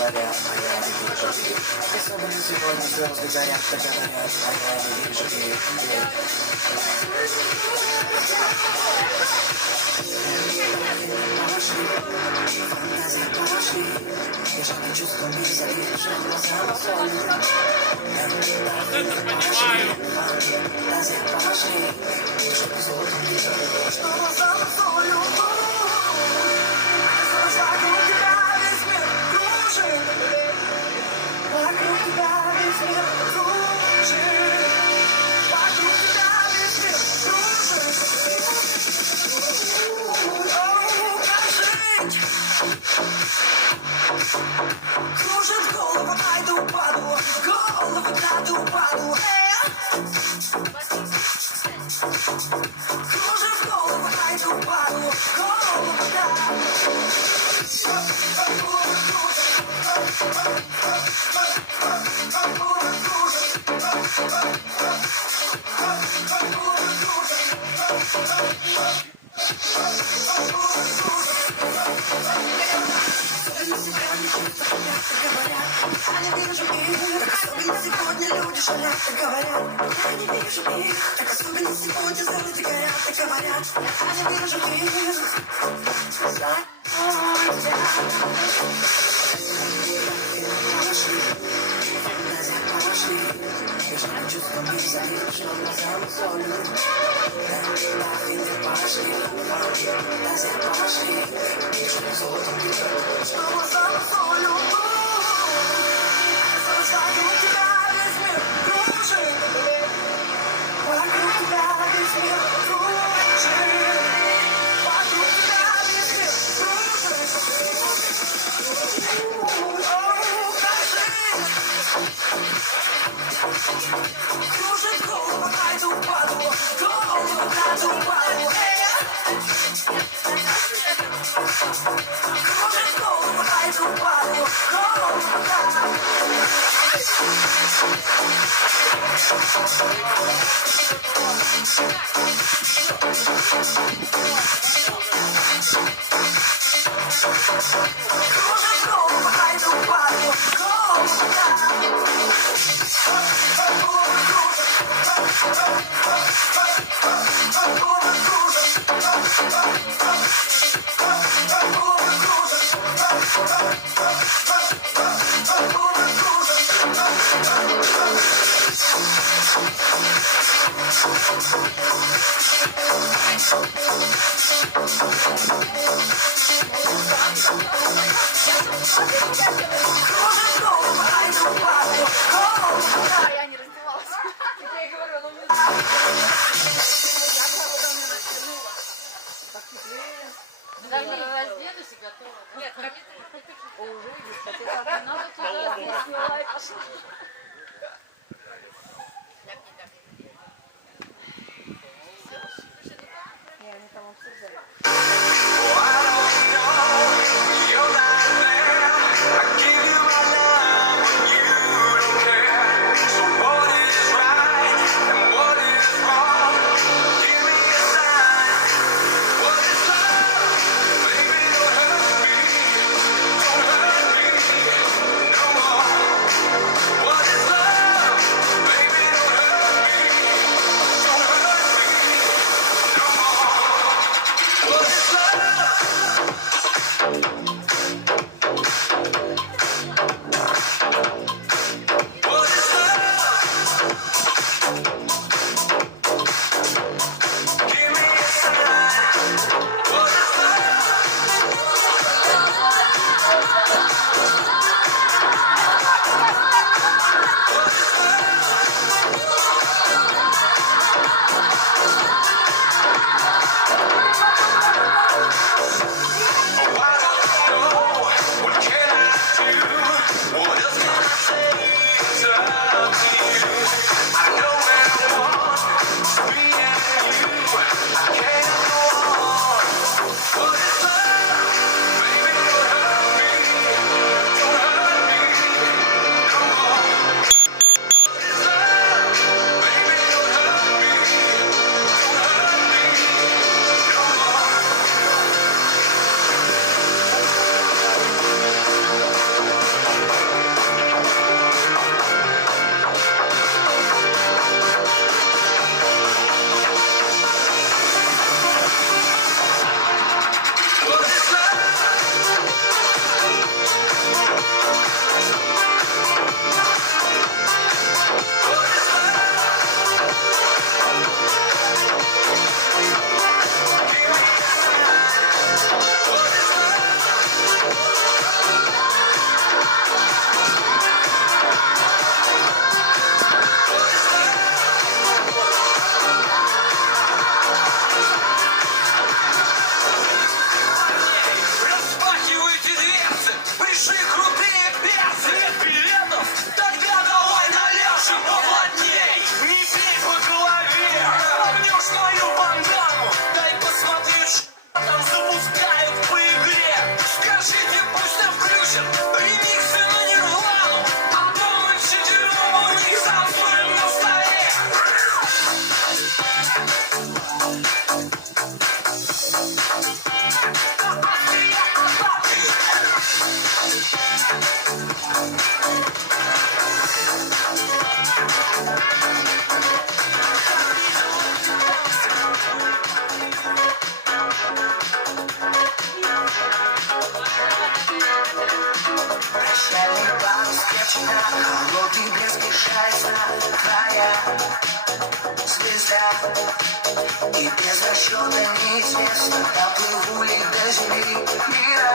говорят, а я не вижу их. Особенно сегодня звезды горят, так говорят, а я не вижу их. Фантазии пошли, я же не чувствую мир завешен глаза солью. Это понимаю. Фантазии пошли, что безумно мир, что глаза солью. Кружит голову, найду паду, голову найду паду. Кружит голову, найду паду, голову сегодня люди шалят и говорят, я не вижу их. Так особенно сегодня звезды горят и говорят, я не вижу их. Пошли, я же не чувствую мир завешен глазам солью. Пошли, фантазия пошли. Чтобы забыть любовь. Вокруг тебя весь мир кружит. Вокруг тебя весь мир кружит. Вокруг тебя весь мир кружит. Кружит голову, пока иду в паду. Голову, пока иду в паду. Кружит голову, пока иду в паду. Голову, пока. Кружит голову, пока иду в паду. Голову, пока. Я не раздевалась. Я ей говорю, ну не Да не разденусь и готова. Нет, Уже не надо туда. Холодный блеск безжалостно твоя звезда. И без расчета неизвестно, доплыву ли до земли.